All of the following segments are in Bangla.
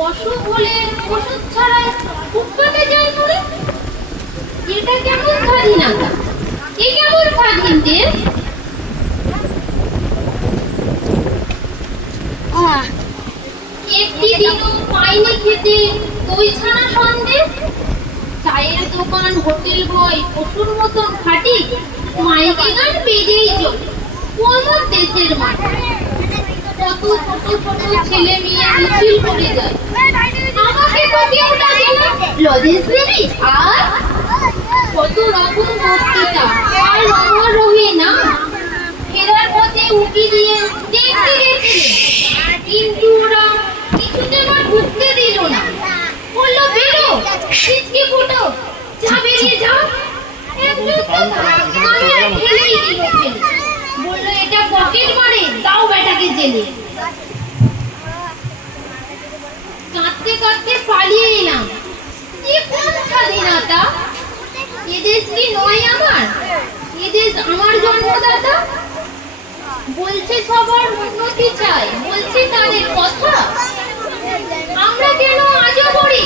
অসুখ হলে ওষুধ ছাড়াই ফুটপাতে যায় পড়ে। এটা কেমন স্বাধীনতা? এ কেমন স্বাধীন দেশ? একটি দিনও পাইনি খেতে দই ছানা সন্দেশ। চায়ের দোকান হোটেল বয় পশুর মতন খাটি, মাইকে গান বেজেই চলে কোমর দেশের মাঠে। কত ছোট ছোট ছেলে মেয়ে মিছিল করে যায়, আমাকে তো কেউ ডাকে না লজেন্স দেবী। আর কত রকম বক্তৃতা আর রঙারঙি না। ফেরার পথে উকি দিয়ে দেখতে গেছিলে, কিন্তু ওরা কিছুতে আমার ঢুকতে দিল না। বললো বেরো, ছিচকে ফুটো, যা বেরিয়ে যাও। একজন তো ধাক্কা মেরে ঠেলেই দিল ফেলে। বললো এটা পকেট মারে, দাও বেটাকে জেলে। কাঁদতে কাঁদতে পালিয়ে এলাম। এ কোন স্বাধীনতা? এদেশ কি নয় আমার? এদেশ আমার জন্মদাতা। বলছে সবার উন্নতি চাই, বলছে তাদের কথা। আমরা কেন আজও করি?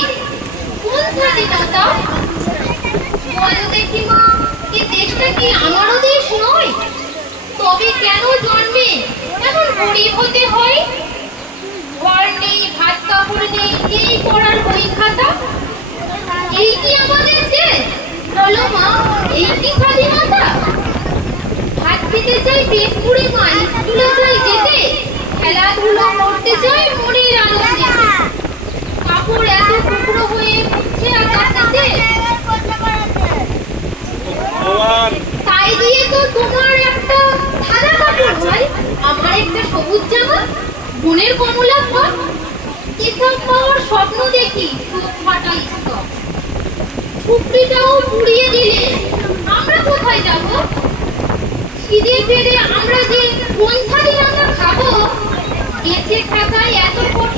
কোন স্বাধীনতা? বলো দেখি মা, এ দেশটা কি আমারও দেশ নয়? তবে কেন জন্মে এমন গরিব হতে হয়? ঘর নেই, ভাত কাপড় নেই, এই পড়ার বই খাতা। এই কি আমাদের দেশ? বলো মা, এই কি স্বাধীনতা? ভাত খেতে চাই পেট পুড়ে মা, স্কুলে চাই যেতে, খেলাধুলো করতে চাই মনের আনন্দে। কাপড় এত টুকরো হয়ে উঠছে আকাশেতে, তাই দিয়ে তো তোমার একটা সাদা কাপড় হয়, আমার একটা সবুজ জামা, বোনের কমলা ফল। এসব পাওয়ার স্বপ্ন দেখি, চোখ ফাটাই সব। ছুটিটাও পুড়িয়ে দিলে আমরা কোথায় যাব? খিদে পেলে আমরা যে কোন স্বাধীনতা খাবো? বেঁচে থাকায় এত কষ্ট